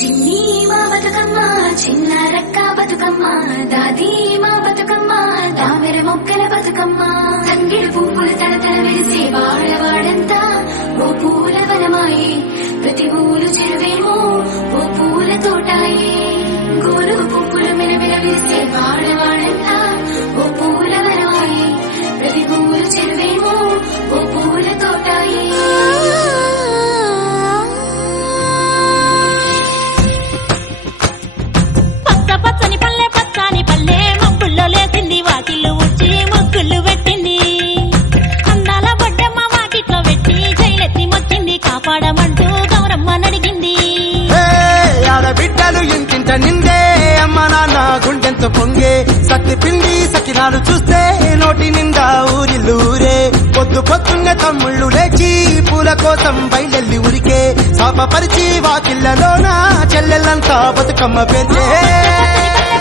చిన్ని మా బతుకమ్మ చిన్న రక్క బతుకమ్మ దాది మా బతుకమ్మ దామెర మొక్కల బతుకమ్మ తంగిడు పువ్వులు తలతల వెలిసే వాడవాడంతా ఓ పూల వనమాయే ప్రతి ఊలు చెరువేమో ఓ పూల తోటాయే గోరు పువ్వులు మెలమెల వెలిసే వాడవాడంతా ఓ పూల వనమాయే ప్రతి ఊలు చెరువేమో ఓ పూల తోటాయే పచ్చని పల్లె పచ్చని పల్లె మబ్బుల్లో లేసింది వాకిళ్ళు ఉచ్చి ముగ్గులు పెట్టింది అందాల బొడ్డమ్మ వాకిట్లో పెట్టి జైలెత్తి మొచ్చింది కాపాడమంటూ గౌరమ్మ నడిగింది ఆడబిడ్డలు ఇంటింట నిందే అమ్మ నాన్న గుండెంతో పొంగే సత్తి పిండి సకినాలు చూస్తే నోటి నిండా ఊరిల్లూరే పొద్దు పొద్దున్నే తమ్ముళ్ళు లేచి పూల కోసం బయలెల్లి ఉరికే శాపపరిచి వాకిళ్లలోన చెల్లెళ్ళంతా బతుకమ్మ పెంచే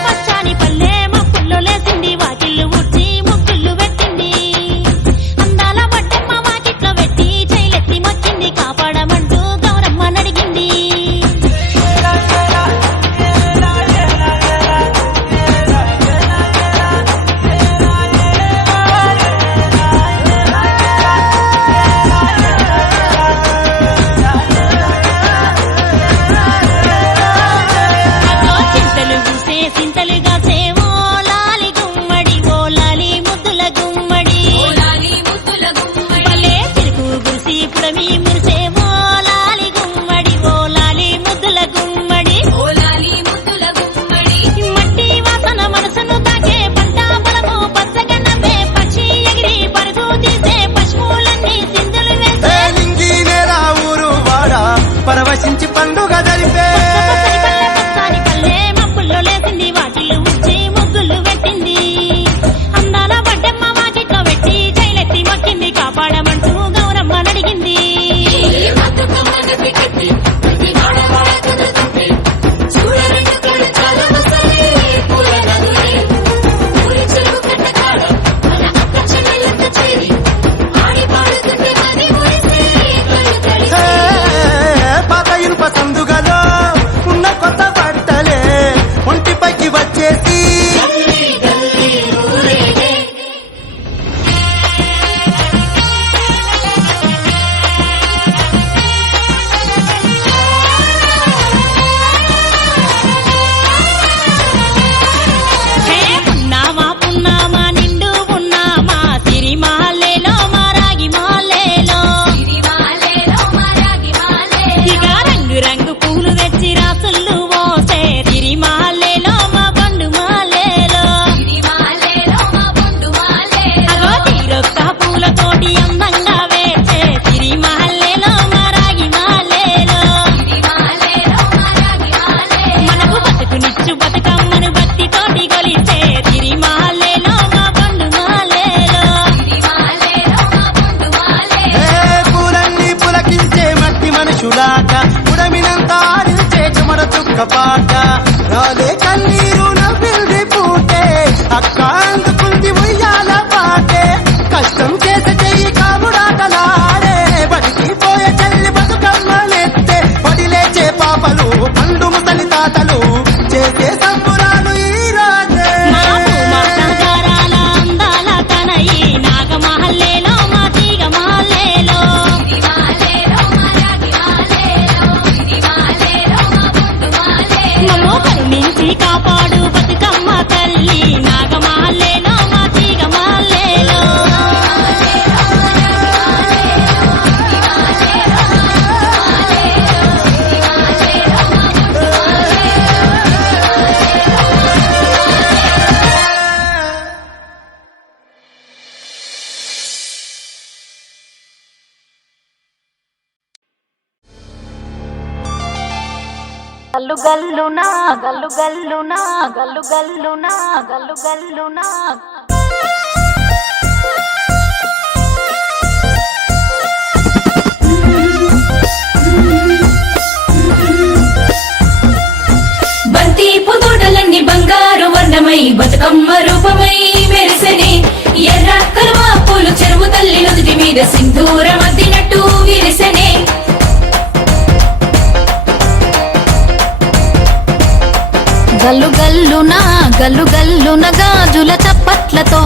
పచ్చని పల్లె మబ్బుల్లో లేసింది వాకిళ్ళు ఉచ్చి ముగ్గులు పెట్టింది అందాల బొడ్డమ్మ వాకిట్లో పెట్టి జైలెత్తి మొచ్చింది కాపాడమంటూ గౌరమ్మ నడిగింది సింతలుగా సేవో లాలి గుమ్మడి ఓ లాలి ముద్దుల గుమ్మడి భలే చిరుకు గురిసి పుడమి మురిసేవో లాలి గుమ్మడి ఓ లాలి ముద్దుల గుమ్మడి మట్టి వాసన మనసును తాకే పంట పొలము పచ్చగన్నవే పక్షి ఎగిరి పరుగు తీసే పశువులన్నీ సింధులు వేసే లింగి నేరా ఊరు వాడ పరవశించి పండుగ జరిపే పచ్చని పల్లె మబ్బుల్లో లేసింది వాకిళ్ళు ఉచ్చి ముగ్గులు పెట్టింది అందాల బొడ్డమ్మ వాకిట్లో పెట్టి జైలెత్తి మొక్కింది కాపాడమంటూ గౌరమ్మ నడిగింది పాత ఇనుప సందుగలో ఉన్న కొత్త బట్టలే ఒంటిపైకి వచ్చేసి పున్నామా నిండు పున్నామా సిరి మహల్లేలో మా రాగి మహల్లేలో ఇక రంగు రంగు పూలు తెచ్చి రాసుళ్ళు పోసే సిరి మహల్లేలో మా పండు మహల్లేలో అగో తీరొక్క పూలతోటి అందంగా వేసే సిరి మహల్లేలో మా రాగి మహల్లేలో మనకు బతుకునిచ్చు బతుకమ్మను భక్తితోటి కొలిసే సిరి మహల్లేలో మా పండు మహల్లేలో పూలన్నీ పులకించే మట్టి మనుషులాట ఉడమినంత ఆడించే చెమర చుక్క పాట రాలే కన్నీరు నవ్వింది పూటే అక్క అందుకుంది ఉయ్యాల పాటే కష్టం చేసే చెయ్యి కాముడాటలాడే బడికి పోయే చెల్లి బతుకమ్మ నెత్తే పడిలేచే పాపలు పండు ముసలి తాతలు చేసే సంబురాలు ఈ రోజే మా సంసారాల అందాల తనయి నాగ మహల్లేలో మా తీగ మహల్లేలో మమ్మో కరుణించి కాపాడు బతుకమ్మ తల్లి నాగ మహల్లేలో మా తీగ మహల్లేలో గల్లు గల్లునా గల్లు గల్లునా గల్లు గల్లునా గల్లు గల్లునా బంతి పుతోటలన్నీ బంగారు వర్ణమై బతుకమ్మ రూపమై మెరిసెనే ఎర్ర కలువ పూలు చెరువు తల్లి నుదుటి మీద సింధూరం అద్దినట్టు విరిసెనే గల్లు గల్లున గాజుల చప్పట్లతో